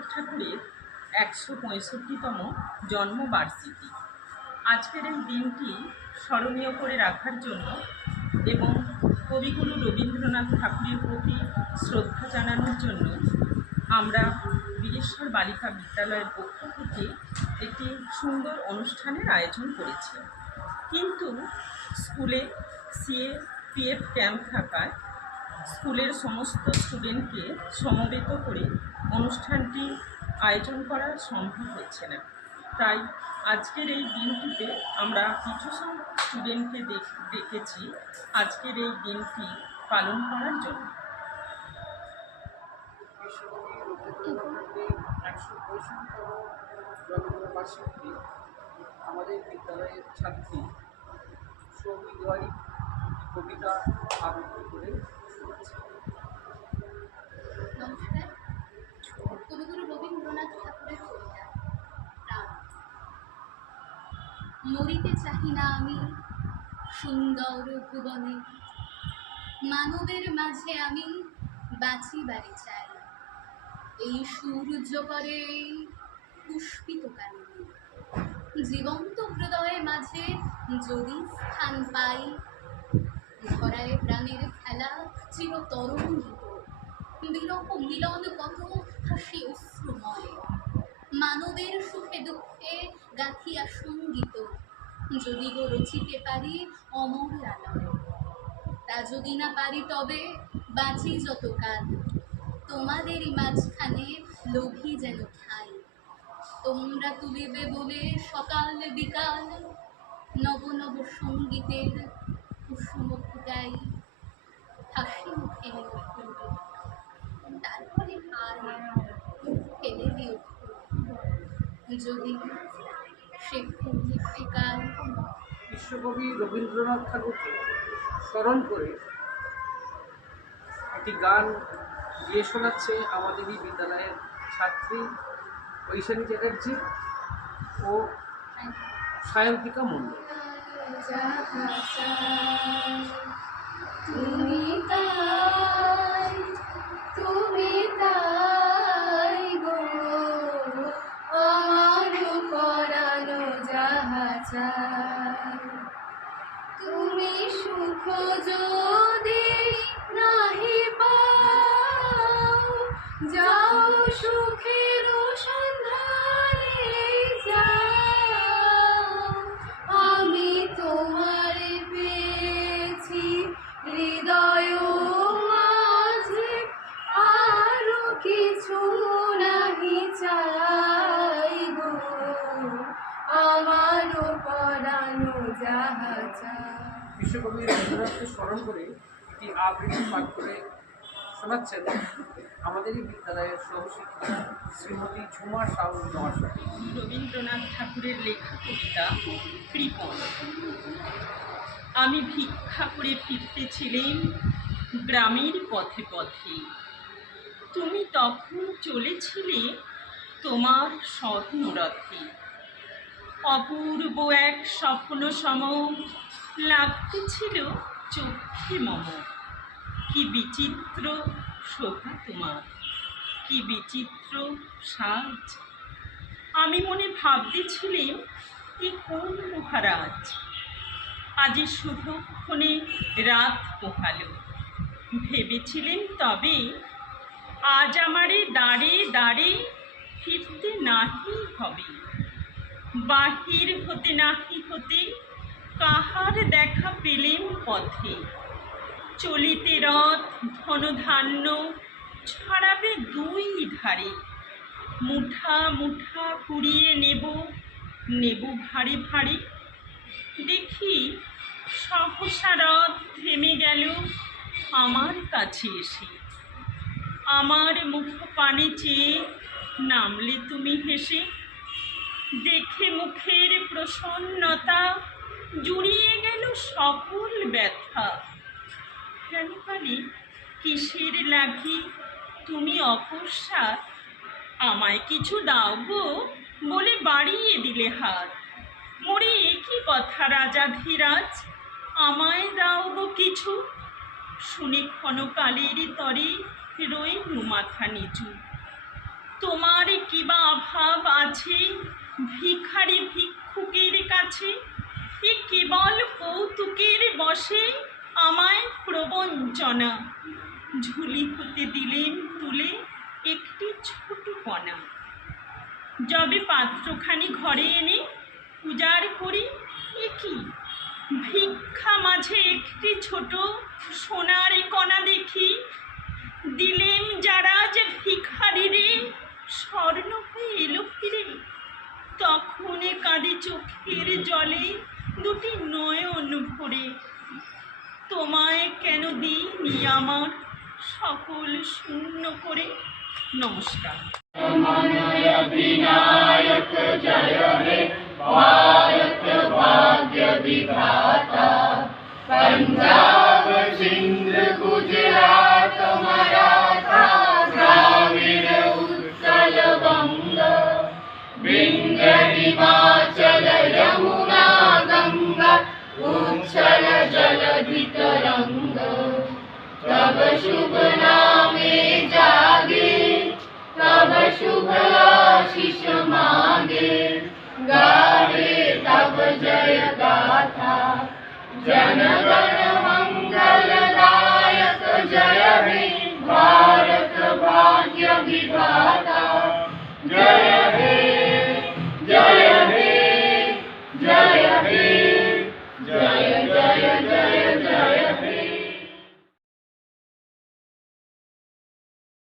রবীন্দ্রনাথ ঠাকুরের ১৬৫তম জন্মবার্ষিকী। আজকের এই দিনটি স্মরণীয় করে রাখার জন্য এবং কবিগুরু রবীন্দ্রনাথ ঠাকুরের প্রতি শ্রদ্ধা জানানোর জন্য আমরা বীরেশ্বর বালিকা বিদ্যালয়ের পক্ষ থেকে একটি সুন্দর অনুষ্ঠানের আয়োজন করেছি। কিন্তু স্কুলে সিএপিএফ ক্যাম্প থাকায় স্কুলের সমস্ত স্টুডেন্টকে সমবেত করে অনুষ্ঠানটি আয়োজন করা সম্ভব হচ্ছে না। তাই আজকের এই দিনটিতে আমরা কিছু সংখ্যক স্টুডেন্টকে ডেকেছি আজকের এই দিনটি পালন করার জন্য। আমাদের বিদ্যালয়ের ছাত্রী সৌমি গোয়ারি কবিতা আবৃত্তি করে শুনেছে। নমস্কার। কবিগুরু রবীন্দ্রনাথ ঠাকুরের কবিতা প্রাণ। মরিতে চাহি না আমি সুন্দর ভুবনে, মানবের মাঝে আমি বাঁচিবারে চাই। এই সূর্য করে পুষ্পিত কাননে, জীবন্ত হৃদয়ে মাঝে যদি স্থান পাই, ধরায় প্রাণের খেলা চিরতরঙ্গিত, বিরহ মিলন কত হাসি অশ্রুময়, মানবের সুখে দুঃখে গাথিয়া সঙ্গীত, যদি গো রচিতে পারি অমর আলয়। তা যদি না পারি তবে বাঁচি যতকাল, তোমাদেরই মাঝখানে লোভী যেন ঠাই। তোমরা তুলিবে বলে সকাল বিকাল, নব নব সঙ্গীতের কুসুম ফুটাই। হাসি মুখে ফুলবে, তারপরে আর ফেলে দিও যদি সে ফুল ফিকায়। বিশ্বকবি রবীন্দ্রনাথ ঠাকুরকে স্মরণ করে একটি গান গিয়ে শোনাচ্ছে আমাদেরই বিদ্যালয়ের ছাত্রী ঐশানী চ্যাটার্জি ও সায়ন্তিকা মণ্ডল। তুমি তাই, তুমি তাই গো আমার পরানো যাহা চাই। তুমি সুখ যদি নাহি পাও, যাও সুখের সন্ধানে যাও। আমি তোমারে পেয়েছি হৃদয় মাঝে, আরো কিছু নাহি চাই গো আমারও পরানো যাহা চাই। বিশ্বকবি রবীন্দ্রনাথকে স্মরণ করে একটি আবৃত্তি পাঠ করে শোনাচ্ছেন আমাদেরই বিদ্যালয়ের সহশিক্ষিকা শ্রীমতী ঝুমা সাউ মহাশয়। রবীন্দ্রনাথ ঠাকুরের লেখা কবিতা কৃপণ। আমি ভিক্ষা করে ফিরতেছিলেন গ্রামের পথে পথে, তুমি তখন চলেছিলে তোমার স্বর্ণরথে। অপূর্ব এক স্বপ্ন সম লাগতেছিল চোখে মম। কি বিচিত্র শোভা তোমার, কি বিচিত্র সাজ। আমি মনে ভাবতেছিলাম এ কোন মহারাজ, আজি শুভক্ষণে রাত পোহালো। ভেবেছিলেন তবে আজ আমারে দাঁড়ে দাঁড়ে ফিরতে নাহি হবে। বাহির হতে নাহি হতে কাহার দেখা পেলেম পথে। চলিতে রথ ধনধান্য ছড়াবে দুই ধারে। মুঠা মুঠা কুড়িয়ে নেব নেব ভারী ভারী। দেখি সহসা রথ থেমে গেল আমার কাছে এসে। আমার মুখ পানে চেয়ে নামলে তুমি হেসে। দেখে মুখের প্রসন্নতা জুড়িয়ে গেল সকল ব্যথা। কেন কালি কিসের লাগি তুমি অকস্মাৎ আমায় কিছু দাও গো বলে বাড়িয়ে দিলে হাত। মোরে একই কথা রাজাধিরাজ, আমায় দাও গো কিছু। শুনে ক্ষণকালের তরে রইনু মাথা নিচু। তোমার কি বা অভাব আছে ভিখারি ভিক্ষুকের কাছে? এ কেবল কৌতুকের বসে আমায় প্রবঞ্চনা, ঝুলি হতে দিলেন তুলে একটি ছোট কণা। যবে পাত্রখানি ঘরে এনে পূজার করি, এ কি ভিক্ষা মাঝে একটি ছোট সোনার কণা দেখি। দিলেম যারা যে ভিখারি রে, স্বর্ণ হয়ে এলো ফিরে। তখন কাঁদে চোখের জলে দুটি নয়ন ভরে। তোমায় কেন দিইনি আমার সকল শূন্য করে। নমস্কার। विनायक जय हे भारत भाग्य विधाता। पंजाब सिंध गुजरात मराठा द्राविड़ उत्कल बंग। विंध्य हिमाचल यमुना गंगा उच्छल जलधि तरंग। तब शुभ नामे जागे, तब शुभ आशीष मांगे। गावे तब जय गाथा, जन गण मंगलदायक जय हे भारत भाग्य विधाता। जय